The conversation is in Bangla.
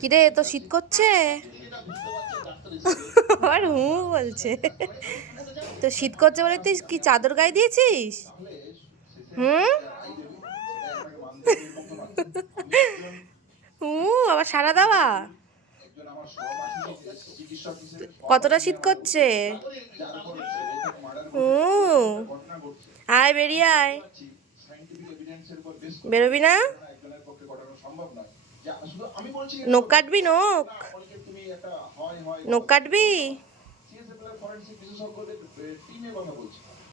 কিরে, তো শীত করছে? আর বলছে তো শীত করছে বলে তুই কি চাদর গায়ে দিয়েছিস? হুম। আবার সারা দেওয়া। কতটা শীত করছে? হুম। আয়, বেরিয়ে আয়। বেরোবি না? নখ কাটবি? নখ নখ কাটবি?